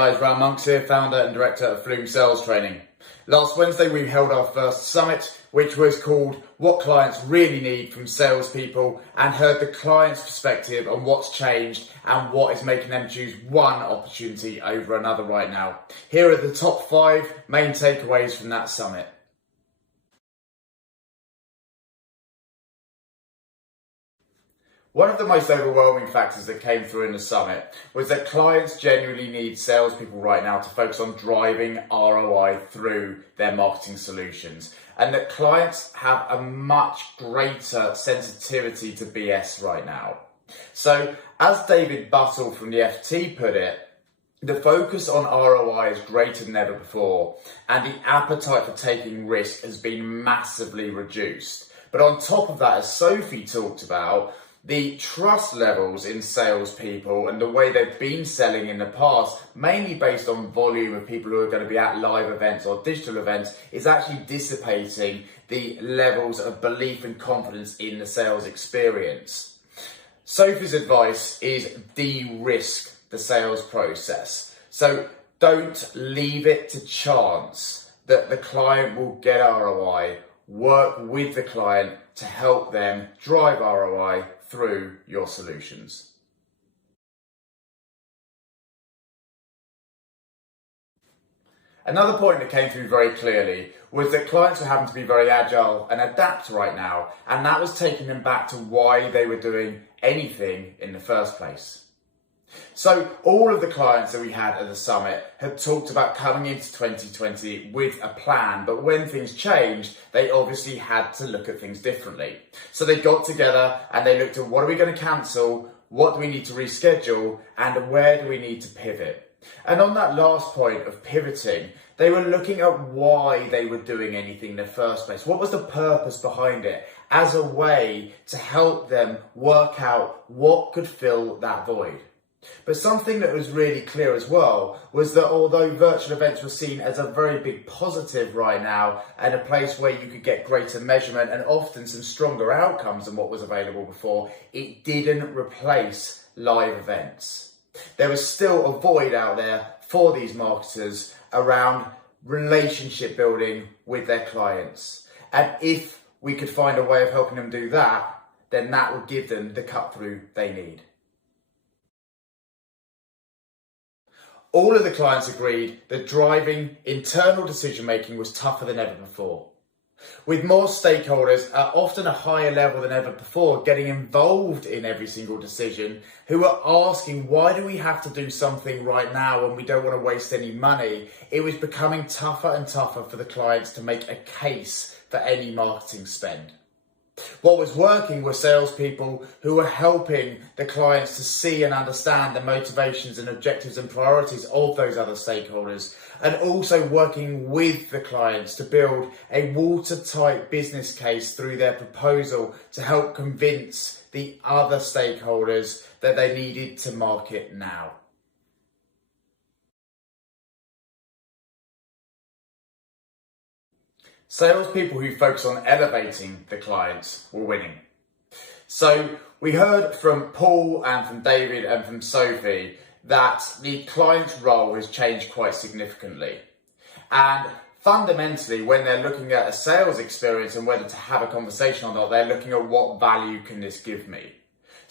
guys, Ram Monks here, founder and director of Flume Sales Training. Last Wednesday we held our first summit, which was called What Clients Really Need from Salespeople, and heard the client's perspective on what's changed and what is making them choose one opportunity over another right now. Here are the top 5 main takeaways from that summit. One of the most overwhelming factors that came through in the summit was that clients genuinely need salespeople right now to focus on driving ROI through their marketing solutions, and that clients have a much greater sensitivity to BS right now. So, as David Buttle from the FT put it, the focus on ROI is greater than ever before, and the appetite for taking risk has been massively reduced. But on top of that, as Sophie talked about, the trust levels in salespeople and the way they've been selling in the past, mainly based on volume of people who are going to be at live events or digital events, is actually dissipating the levels of belief and confidence in the sales experience. Sophie's advice is de-risk the sales process. So don't leave it to chance that the client will get ROI. Work with the client to help them drive ROI through your solutions. Another point that came through very clearly was that clients are having to be very agile and adapt right now, and that was taking them back to why they were doing anything in the first place. So all of the clients that we had at the summit had talked about coming into 2020 with a plan, but when things changed, they obviously had to look at things differently. So they got together and they looked at what are we going to cancel, what do we need to reschedule, and where do we need to pivot. And on that last point of pivoting, they were looking at why they were doing anything in the first place. What was the purpose behind it, as a way to help them work out what could fill that void. But something that was really clear as well was that although virtual events were seen as a very big positive right now and a place where you could get greater measurement and often some stronger outcomes than what was available before, it didn't replace live events. There was still a void out there for these marketers around relationship building with their clients. And if we could find a way of helping them do that, then that would give them the cut through they need. All of the clients agreed that driving internal decision making was tougher than ever before. With more stakeholders at often a higher level than ever before getting involved in every single decision, who are asking, why do we have to do something right now when we don't want to waste any money? It was becoming tougher and tougher for the clients to make a case for any marketing spend. What was working were salespeople who were helping the clients to see and understand the motivations and objectives and priorities of those other stakeholders, and also working with the clients to build a watertight business case through their proposal to help convince the other stakeholders that they needed to market now. Salespeople who focus on elevating the clients were winning. So we heard from Paul and from David and from Sophie that the client's role has changed quite significantly. And fundamentally, when they're looking at a sales experience and whether to have a conversation or not, they're looking at what value can this give me.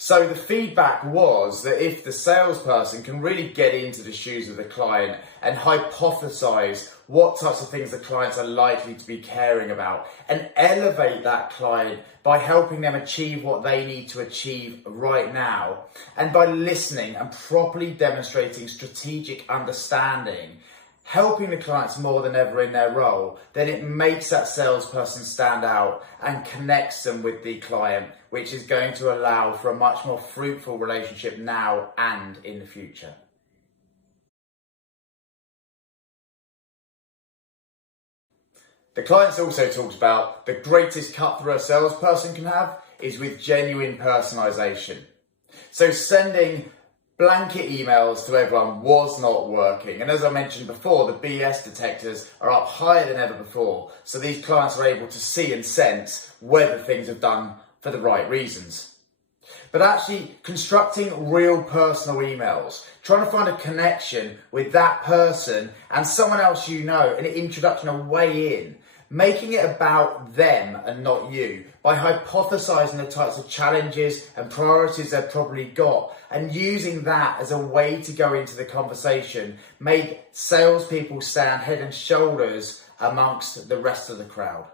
So the feedback was that if the salesperson can really get into the shoes of the client and hypothesize what types of things the clients are likely to be caring about and elevate that client by helping them achieve what they need to achieve right now, and by listening and properly demonstrating strategic understanding, helping the clients more than ever in their role, then it makes that salesperson stand out and connects them with the client, which is going to allow for a much more fruitful relationship now and in the future. The clients also talked about the greatest cut through a salesperson can have is with genuine personalisation. So sending blanket emails to everyone was not working. And as I mentioned before, the BS detectors are up higher than ever before. So these clients are able to see and sense whether things are done for the right reasons. but actually constructing real personal emails, trying to find a connection with that person and someone else you know, an introduction, a way in, making it about them and not you by hypothesizing the types of challenges and priorities they've probably got and using that as a way to go into the conversation, make salespeople stand head and shoulders amongst the rest of the crowd.